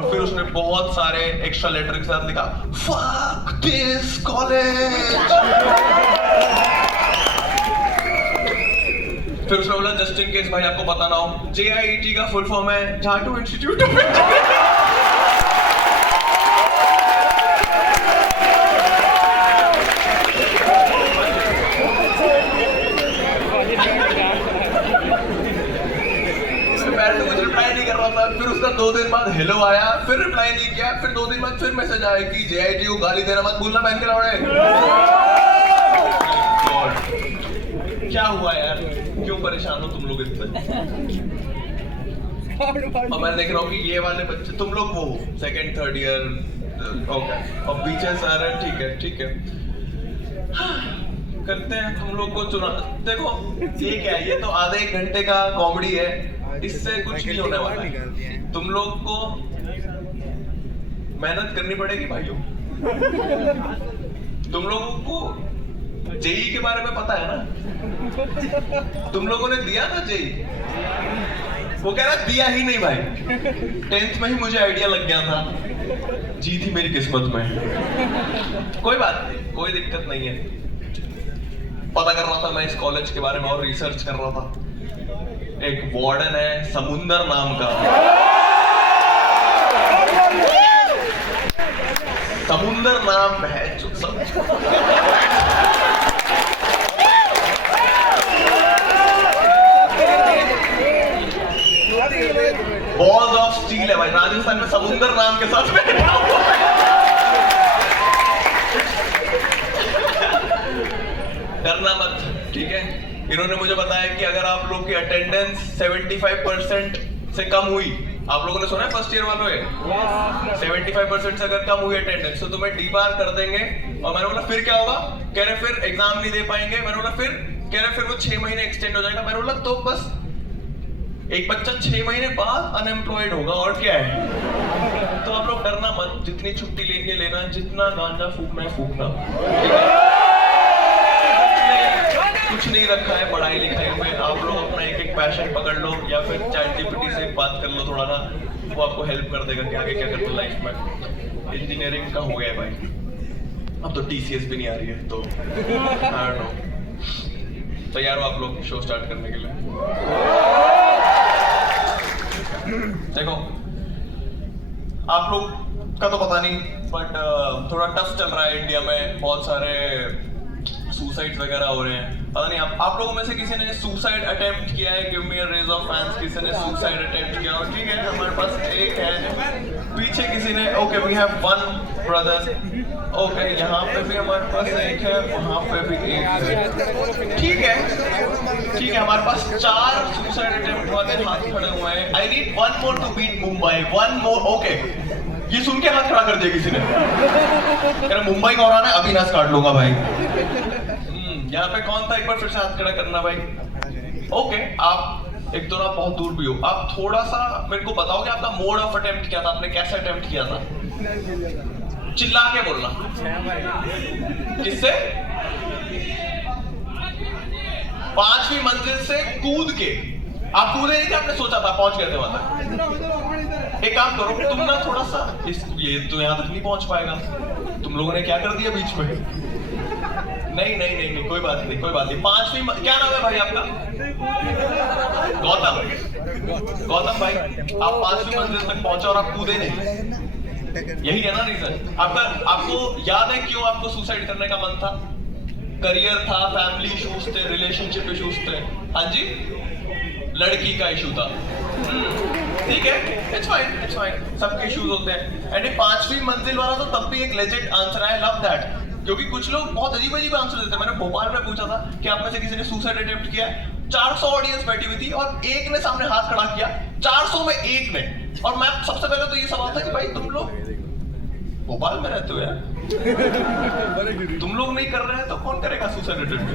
और फिर उसने बहुत सारे एक्स्ट्रा लेटर के साथ लिखा फक दिस कॉलेज। फिर उसने बोला जस्ट इन केस भाई आपको पता ना हो, JIET का फुल फॉर्म है झाटू इंस्टीट्यूट ऑफ फिर उसका 2 दिन बाद हेलो आया, फिर रिप्लाई नहीं किया, फिर 2 दिन बाद फिर मैसेज आया कि JIT को गाली देना मत भूलना बहन के लौड़े। क्या हुआ यार, क्यों परेशान हो तुम लोग इतने? और मैं देख रहा हूँ कि ये वाले बच्चे तुम लोग वो 2nd 3rd ईयर ओके, और पीछे सारे ठीक है करते हैं तुम लोग को चुना। देखो ये क्या है, ये तो आधे 1 घंटे का कॉमेडी है, इससे कुछ नहीं होने वाला है। तुम लोग को मेहनत करनी पड़ेगी भाइयों। तुम लोगों को जेई के बारे में पता है ना? तुम लोगों ने दिया ना जेई? वो कह रहा दिया ही नहीं भाई, 10th में ही मुझे आइडिया लग गया था, जी थी मेरी किस्मत में। कोई बात नहीं, कोई दिक्कत नहीं है। पता कर रहा था मैं इस कॉलेज के बारे में और रिसर्च कर रहा था। एक वार्डन है समुंदर नाम का, समुंदर नाम है बॉल्स ऑफ स्टील है भाई, राजस्थान में समुंदर नाम के साथ में डरना मत, ठीक है? इन्होंने मुझे बताया कि अगर आप लोग की अटेंडेंस 75% से कम हुई, आप लोगों ने सुना है फर्स्ट ईयर वालों है 75% से अगर कम हुई अटेंडेंस तो तुम्हें डीबार कर देंगे। और मैंने बोला फिर क्या होगा? कह रहे फिर एग्जाम नहीं दे पाएंगे। मैंने बोला फिर? कह रहे फिर वो 6 महीने एक्सटेंड हो जाएगा। मैंने बोला तो बस एक बच्चा 6 महीने बाद अनएम्प्लॉयड होगा और क्या है। तो आप लोग डरना मत, जितनी छुट्टी लेके लेना, जितना गांजा फूकना है फूकना, कुछ नहीं रखा है पढ़ाई लिखाई में। आप लोग अपना एक पैशन पकड़ लो या फिर ChatGPT से बात कर लो थोड़ा ना, वो आपको हेल्प कर देगा कि आगे क्या करना लाइफ में। इंजीनियरिंग का हो गया भाई, अब तो TCS भी नहीं आ रही है, तो आई डोंट नो। तैयार हो आप लोग शो स्टार्ट करने के लिए? देखो आप लोग का तो पता नहीं, बट थोड़ा टफ चल रहा है इंडिया में, बहुत सारे सुसाइड वगैरह हो रहे हैं। पता नहीं आप लोगों में से किसी ने सुसाइड अटेम्प्ट किया है? Give me a raise of hands किसी ने सुसाइड अटेम्प्ट किया हो। ठीक है, हमारे पास एक है, पीछे किसी ने, okay we have 1 brother, okay यहाँ पे भी हमारे पास एक है, वहाँ पे भी एक है। ठीक है, हमारे पास 4 सुसाइड अटेम्प्ट वाले हाथ खड़े हुए हैं। I need 1 more to beat Mumbai, 1 more. Okay, ये सुन के हाथ खड़ा कर दिया किसी ने, कह रहा मुंबई को हराना है, अभी नाच काट लूंगा भाई। यहाँ पे कौन था? एक बार फिर से हाथ खड़ा करना भाई। ओके, आप एक तो ना बहुत दूर भी हो, आप थोड़ा सा मेरे को बताओगे आपका मोड ऑफ अटेम्प्ट क्या था? आपने कैसे अटेम्प्ट किया था? चिल्ला के बोलना। किससे? 5वीं मंजिल से कूद के। आप कूदे नहीं थे, आपने सोचा था, पहुंच गए थे वहां तक। एक काम करो तुम ना थोड़ा सा ये तो यहाँ तक नहीं पहुंच पाएगा। तुम लोगों ने क्या कर दिया बीच में? नहीं, कोई बात नहीं। 5वीं, क्या नाम है भाई आपका? गौतम भाई, आप 5वीं मंजिल तक पहुंचे और आप कूदे नहीं, यही है ना रीजन आपका? आपको याद है क्यों आपको सुसाइड करने का मन था? करियर था, फैमिली इश्यूज थे, रिलेशनशिप इश्यूज थे। हाँ जी, लड़की का इशू था। ठीक है, इट्स फाइन, सबके इश्यूज होते हैं। एंड 5वीं मंजिल वाला तो तब भी एक लेजेंड आंसर है, आई लव दैट। क्योंकि कुछ लोग बहुत अजीब आंसर देते हैं। मैंने भोपाल में पूछा था कि आप में से किसी ने सुसाइड अटेम्प्ट किया है? 400 ऑडियंस बैठी हुई थी और एक ने सामने हाथ खड़ा किया, 400 में एक ने। और मैं सबसे पहले तो ये सवाल था कि भाई तुम लोग भोपाल में रहते हो यार, तुम लोग नहीं कर रहे हैं तो कौन करेगा सुसाइड अटेम्प्ट?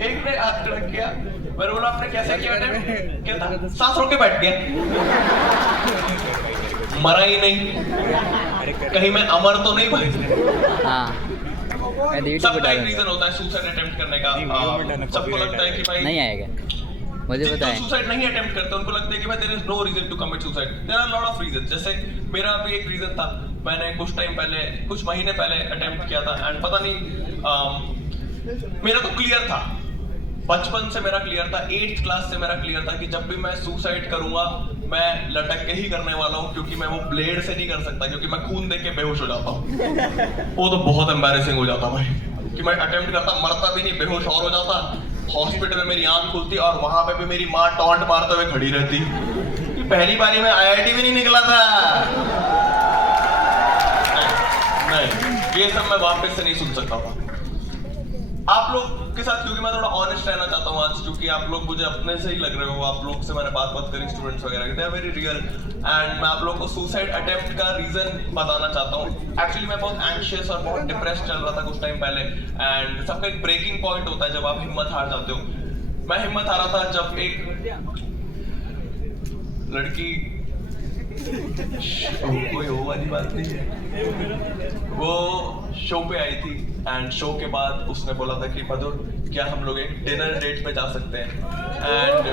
एक ने हाथ खड़ा किया। मैंने बोला आपने कैसे किया अटेम्प्ट? क्या था? सांस रोक के बैठ गया, मरा ही नहीं, कहीं मैं अमर तो नहीं भाई। हाँ, सबका एक रीजन होता है सुसाइड अटेम्प्ट करने का। सबको लगता है कि भाई नहीं आएगा, मुझे पता है। सुसाइड नहीं अटेम्प्ट करते उनको लगता है कि भाई there is no reason to commit suicide. There are lot of reason. जैसे मेरा भी एक रीजन था, मैंने कुछ टाइम पहले, कुछ महीने पहले अटेम्प्ट किया था एंड पता नहीं मेरा तो क्लियर था, बचपन से मेरा क्लियर था, 8th क्लास से मेरा क्लियर था कि जब भी मैं सुसाइड करूंगा मैं लटक के ही करने वाला हूँ, क्योंकि मैं वो ब्लेड से नहीं कर सकता, क्योंकि मैं खून देख के बेहोश हो जाता हूँ। वो तो बहुत एम्बैरेसिंग हो जाता भाई कि मैं अटेम्प्ट करता, मरता भी नहीं, बेहोश और हो जाता। हॉस्पिटल में मेरी आंख खुलती और वहां पे भी मेरी माँ टॉन्ट मारते हुए खड़ी रहती कि पहली बारी में IIT भी नहीं निकला था। नहीं, ये सब मैं वापस से नहीं सुन सकता था आप लोग के साथ, क्योंकि मैं थोड़ा ऑनेस्ट रहना चाहता हूँ आज, क्योंकि आप लोग मुझे अपने से ही लग रहे हो। आप लोग से मैंने बात करी स्टूडेंट्स वगैरह, they are very real and मैं आप लोग को सुसाइड अटेम्प्ट का रीजन बताना चाहता हूँ। एक्चुअली मैं बहुत एंशियस और बहुत डिप्रेस्ड चल रहा था कुछ टाइम पहले एंड सबका एक ब्रेकिंग पॉइंट होता है जब आप हिम्मत हार जाते हो। मैं हिम्मत हारा था जब एक लड़की, कोई वो वाली बात नहीं है, वो शो पे आई थी एंड शो के बाद उसने बोला था कि मधुर क्या हम लोग एक डिनर डेट पे जा सकते हैं एंड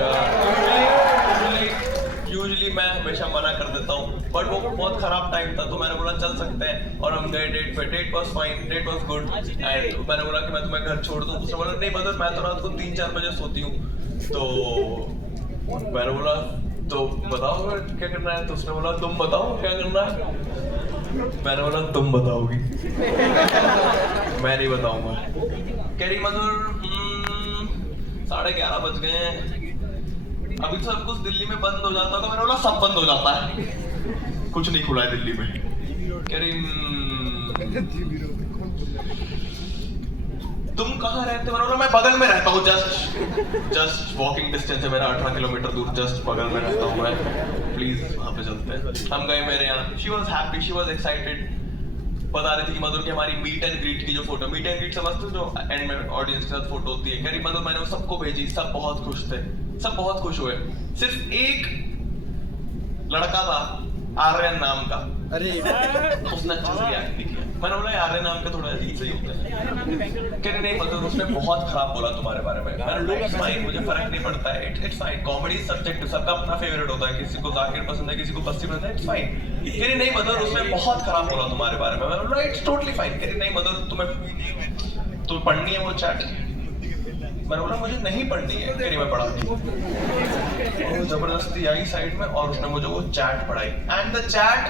यूजुअली मैं हमेशा मना कर देता हूँ, बट वो बहुत खराब टाइम था तो मैंने बोला चल सकते हैं और हम गए डेट पे। Date was fine, date was good and मैंने बोला कि मैं तुम्हें घर छोड़ दूँ। उसने बोला नहीं मधुर मैं तो रात को 3-4 बजे सोती हूँ। तो मैंने बोला तो बताओ क्या करना है, तो उसने बोला तुम बताओ क्या करना है। मैंने बोला तुम बताओगी। मैं नहीं बताऊंगा। कह रही मधुर 11:30 बज गए हैं, अभी तो सब कुछ दिल्ली में बंद हो जाता होगा। मैंने बोला सब बंद हो जाता है, कुछ नहीं खुला है दिल्ली में। कह रही तुम कहाँ रहते हो? मैंने बोला मैं बगल में रहता हूँ, जस्ट वॉकिंग डिस्टेंस है मेरा 18 किलोमीटर दूर, जस्ट बगल में रहता हूँ मैं, प्लीज वहाँ पे चलते हैं। हम गए मेरे यहाँ, she was happy, she was excited. बता रही थी कि मधुर की हमारी मीट एंड ग्रीट की जो फोटो, मीट एंड ग्रीट समझते हो जो एंड में ऑडियंस के साथ फोटो होती है, कह रही मधुर मैंने वो सबको भेजी, सब बहुत खुश थे, सब बहुत खुश हुए। सिर्फ एक लड़का था आर्यन नाम का, अरे उसने अच्छे से रिएक्ट नहीं किया। मैंने बोला आर्यन नाम का थोड़ा अजीब सही होता है। कह रही नहीं मतलब उसने बहुत खराब बोला तुम्हारे बारे में। मैंने बोला इट्स फाइन, मुझे फर्क नहीं पड़ता है, इट्स फाइन, कॉमेडी सब्जेक्ट सबका अपना फेवरेट होता है, किसी को जाकिर पसंद है, किसी को बस्ती पसंद है, इट्स फाइन। कह रही नहीं मधुर उसने बहुत खराब बोला तुम्हारे बारे में। मैंने बोला इट्स टोटली फाइन। कह रही नहीं मधुर तुम्हें पढ़नी है वो चैट। मैंने बोला मुझे नहीं पढ़नी है। कह रही मैं पढ़ाती हूँ। वो जबरदस्ती आई साइड में और उसने मुझे वो चैट पढ़ाई and the chat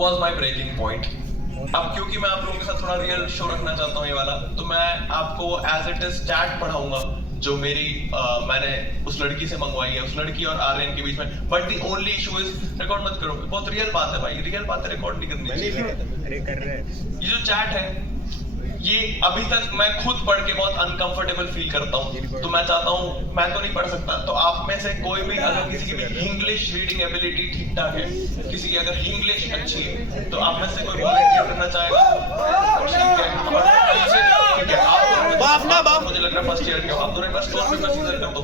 was my breaking point. अब क्योंकि मैं आप लोगों के साथ थोड़ा रियल शो रखना चाहता हूँ ये वाला, तो मैं आपको एज इट इज चैट पढ़ाऊंगा जो मेरी मैंने उस लड़की से मंगवाई है, उस लड़की और आर्यन के बीच में। But the only issue is record मत करो, बहुत रियल बात है भाई, रियल बात है, रिकॉर्ड नहीं करनी चाहिए। ये जो चैट है ये अभी तक मैं खुद पढ़ के बहुत अनकंफर्टेबल फील करता हूँ, तो मैं चाहता हूँ, मैं तो नहीं पढ़ सकता, तो आप में से कोई भी अगर किसी की भी इंग्लिश रीडिंग एबिलिटी ठीक ठाक है, किसी की अगर इंग्लिश अच्छी है, तो आप में से कोई वॉलंटियर करना चाहेगा? ठीक है, आप मुझे लग रहा है फर्स्ट ईयर के हो, आप दोनों पास स्टोन पेपर सीजर कर दो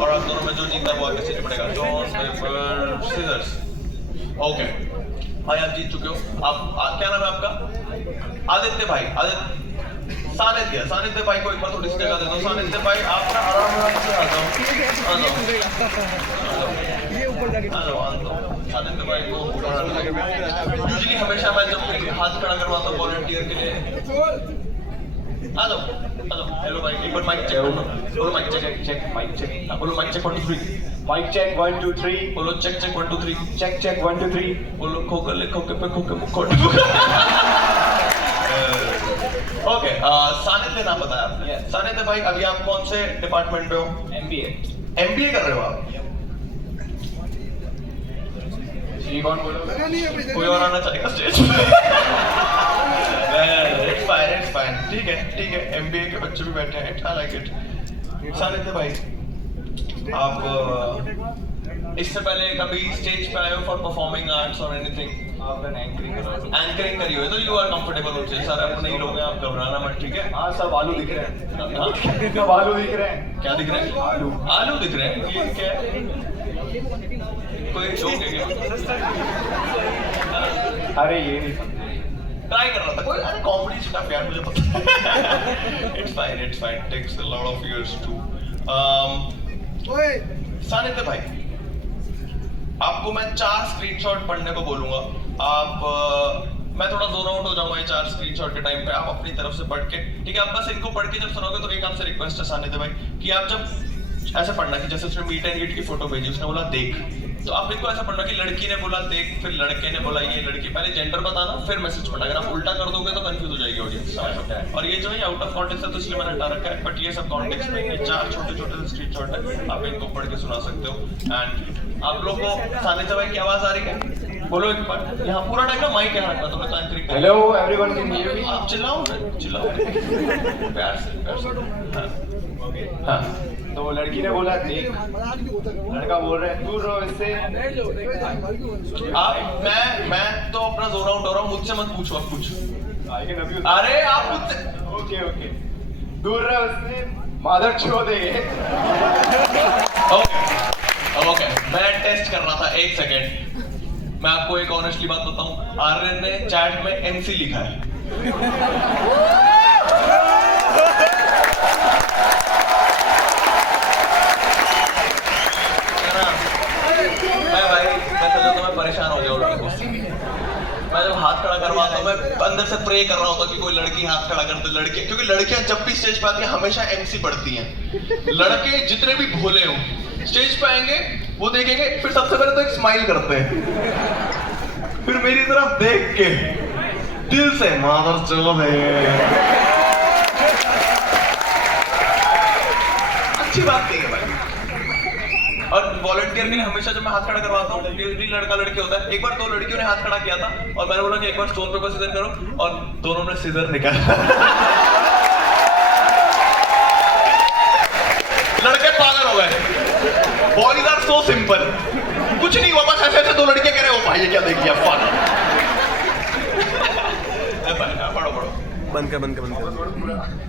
और आप दोनों में जो जीता वो आगे से पड़ेगा। Stone paper seizures. ओके भाई आप जीत चुके हो। आप क्या नाम है आपका? आदित्य भाई। आदित्य सानिध्य भाई को एक बार थोड़ी सी जगह दे दो। सानिध्य भाई आप ना आराम से आ जाओ। सानिध्य भाई को यूजुअली हमेशा मैं जब हाथ खड़ा करवाता हूँ वॉलंटियर के लिए, आ जाओ। हेलो भाई एक बार माइक चेक बोलो, माइक चेक माइक चेक बोलो, माइक चेक 1 2 3 माइक चेक 1 2 3 बोलो, चेक 1 2 3 चेक 1 2 3 बोलो, खोके पे खोके। ओके सानिध्य नाम बताया आपने। सानिध्य भाई अभी आप कौन से डिपार्टमेंट पे हो? MBA कर रहे हो आप? जी कौन बोलो? कोई और आना चाहेगा स्टेज पे? इट्स फाइन, ठीक है MBA के बच्चे भी बैठे हैं, आई लाइक इट। सानिध्य भाई आप इससे पहले कभी स्टेज पे आए हो फॉर परफॉर्मिंग आर्ट्स और एनीथिंग? एंकरिंग करी हो तो यू आर कंफर्टेबल हो चाहिए। सर अपने ही लोग हैं, आप घबराना मत, ठीक है? हाँ सब आलू दिख रहे हैं। सब आलू दिख रहे हैं। क्या दिख रहे हैं? आलू दिख रहे हैं। ये क्या है? कोई जोक है क्या? अरे ये नहीं ट्राई कर रहा था कोई, अरे कॉमेडी स्टफ यार, मुझे पता है। It's fine takes a lot of years too. Sanidhya भाई, आपको मैं 4 स्क्रीनशॉट पढ़ने को बोलूंगा। मैं थोड़ा जोन आउट हो जाऊंगा ये 4 स्क्रीनशॉट के टाइम पे, आप अपनी तरफ से पढ़ के, ठीक है? आप बस इनको पढ़ के जब सुनोगे तो एक आपसे रिक्वेस्ट है सानिध्य भाई कि आप जब ऐसा पढ़ना कि जैसे उसने मीट एंड ग्रीट की फोटो भेजी, उसने बोला देख, तो आप इनको ऐसा पढ़ना कि लड़की ने बोला देख, फिर लड़के ने बोला ये लड़की, पहले जेंडर बताना फिर मैसेज पढ़ना। अगर आप उल्टा कर दोगे तो कंफ्यूज हो जाएगी ऑडियंस। और ये जो है आउट ऑफ कॉन्टेक्स्ट है तो इसलिए मैंने हटा रखा है, बट ये सब कॉन्टेक्स्ट में ये 4 छोटे छोटे स्क्रीनशॉट है, आप इनको पढ़ के सुना सकते हो। एंड आप लोगों को सानिध्य भाई की आवाज आ रही है? बोलो एक बार, यहाँ पूरा टाइम ना माइक यहाँ रखना, तो मैं anchoring. Hello everyone, can hear me? आप चिल्लाओ प्यार से। हाँ, तो लड़की ने बोला देख, लड़का बोल रहा है दूर रहो इससे। आप मैं तो अपना जोन आउट हो रहा हूँ, मुझसे मत पूछो आप कुछ। I can abuse. अरे आप मुझसे ओके ओके, दूर रहो इससे, मादर छोड़ देंगे। ओके, मैं टेस्ट कर रहा था, 1 सेकेंड। मैं आपको एक ऑनेस्टली बात बताऊं, आर्यन ने चैट में एमसी लिखा है। मैं परेशान हो गया हूँ लड़कों से। मैं जब हाथ खड़ा करवाता हूँ, मैं अंदर से प्रे कर रहा होता कि कोई लड़की हाथ खड़ा कर दे, लड़के, क्योंकि लड़कियां जब भी स्टेज पे आती हैं हमेशा एमसी पढ़ती हैं। लड़के जितने भी भोले हो स्टेज पे आएंगे, वो देखेंगे, फिर सबसे पहले तो एक स्माइल करते हैं, फिर मेरी तरफ देख के दिल से मादर चोद है। अच्छी बात नहीं है भाई। और वॉलंटियर के लिए हमेशा जब मैं हाथ खड़ा करवाता हूँ, लड़का लड़की होता है, एक बार 2 लड़कियों ने हाथ खड़ा किया था और मैंने बोला कि एक बार स्टोन पेपर सीजर करो, और दोनों ने सीजर निकाला। लड़के पागल हो गए। बॉयज आर सो सिंपल, कुछ नहीं हुआ, बस ऐसे ऐसे 2 लड़के कह रहे हो भाई ये क्या देख लिया, फन। पढ़ो बंद कर